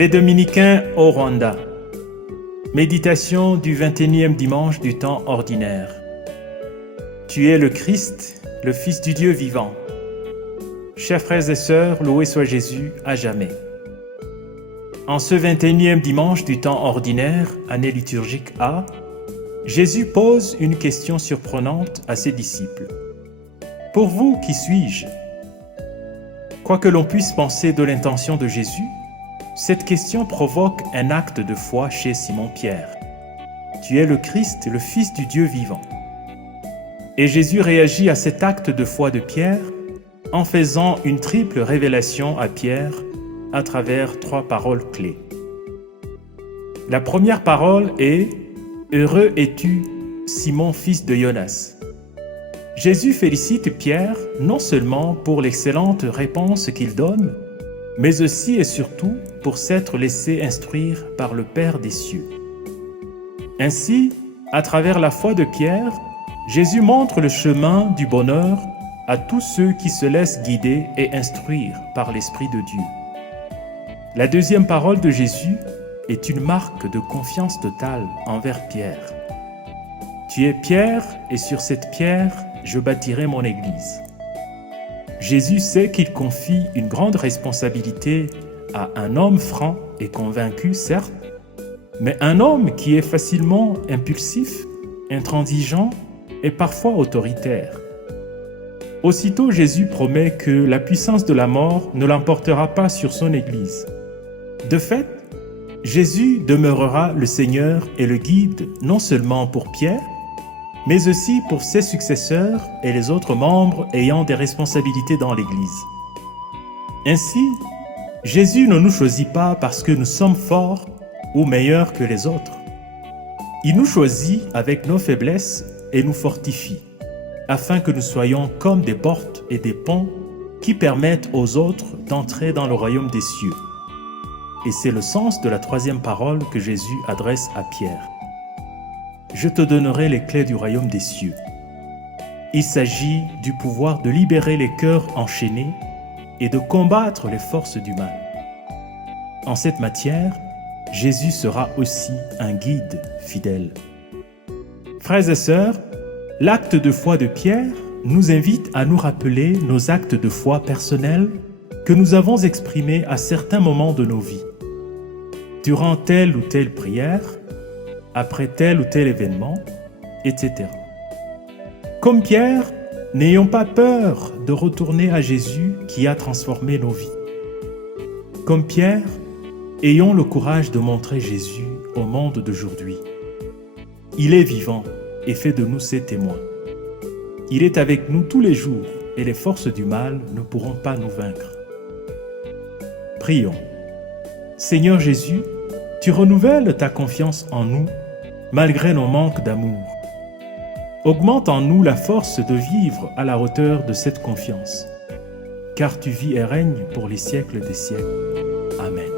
Les Dominicains au Rwanda. Méditation du 21e dimanche du temps ordinaire. Tu es le Christ, le Fils du Dieu vivant. Chers frères et sœurs, loué soit Jésus à jamais. En ce 21e dimanche du temps ordinaire, année liturgique A, Jésus pose une question surprenante à ses disciples. Pour vous, qui suis-je ? Quoi que l'on puisse penser de l'intention de Jésus, cette question provoque un acte de foi chez Simon-Pierre. Tu es le Christ, le Fils du Dieu vivant. Et Jésus réagit à cet acte de foi de Pierre en faisant une triple révélation à Pierre à travers 3 paroles clés. La première parole est « Heureux es-tu, Simon, fils de Jonas ». Jésus félicite Pierre non seulement pour l'excellente réponse qu'il donne, mais aussi et surtout pour s'être laissé instruire par le Père des cieux. Ainsi, à travers la foi de Pierre, Jésus montre le chemin du bonheur à tous ceux qui se laissent guider et instruire par l'Esprit de Dieu. La deuxième parole de Jésus est une marque de confiance totale envers Pierre. Tu es Pierre, et sur cette pierre, je bâtirai mon Église. Jésus sait qu'il confie une grande responsabilité à un homme franc et convaincu, certes, mais un homme qui est facilement impulsif, intransigeant et parfois autoritaire. Aussitôt, Jésus promet que la puissance de la mort ne l'emportera pas sur son Église. De fait, Jésus demeurera le Seigneur et le guide non seulement pour Pierre, mais aussi pour ses successeurs et les autres membres ayant des responsabilités dans l'Église. Ainsi, Jésus ne nous choisit pas parce que nous sommes forts ou meilleurs que les autres. Il nous choisit avec nos faiblesses et nous fortifie, afin que nous soyons comme des portes et des ponts qui permettent aux autres d'entrer dans le royaume des cieux. Et c'est le sens de la troisième parole que Jésus adresse à Pierre. Je te donnerai les clés du royaume des cieux. Il s'agit du pouvoir de libérer les cœurs enchaînés et de combattre les forces du mal. En cette matière, Jésus sera aussi un guide fidèle. Frères et sœurs, l'acte de foi de Pierre nous invite à nous rappeler nos actes de foi personnels que nous avons exprimés à certains moments de nos vies. Durant telle ou telle prière, après tel ou tel événement, etc. Comme Pierre, n'ayons pas peur de retourner à Jésus qui a transformé nos vies. Comme Pierre, ayons le courage de montrer Jésus au monde d'aujourd'hui. Il est vivant et fait de nous ses témoins. Il est avec nous tous les jours et les forces du mal ne pourront pas nous vaincre. Prions. Seigneur Jésus, tu renouvelles ta confiance en nous malgré nos manques d'amour. Augmente en nous la force de vivre à la hauteur de cette confiance, car tu vis et règnes pour les siècles des siècles. Amen.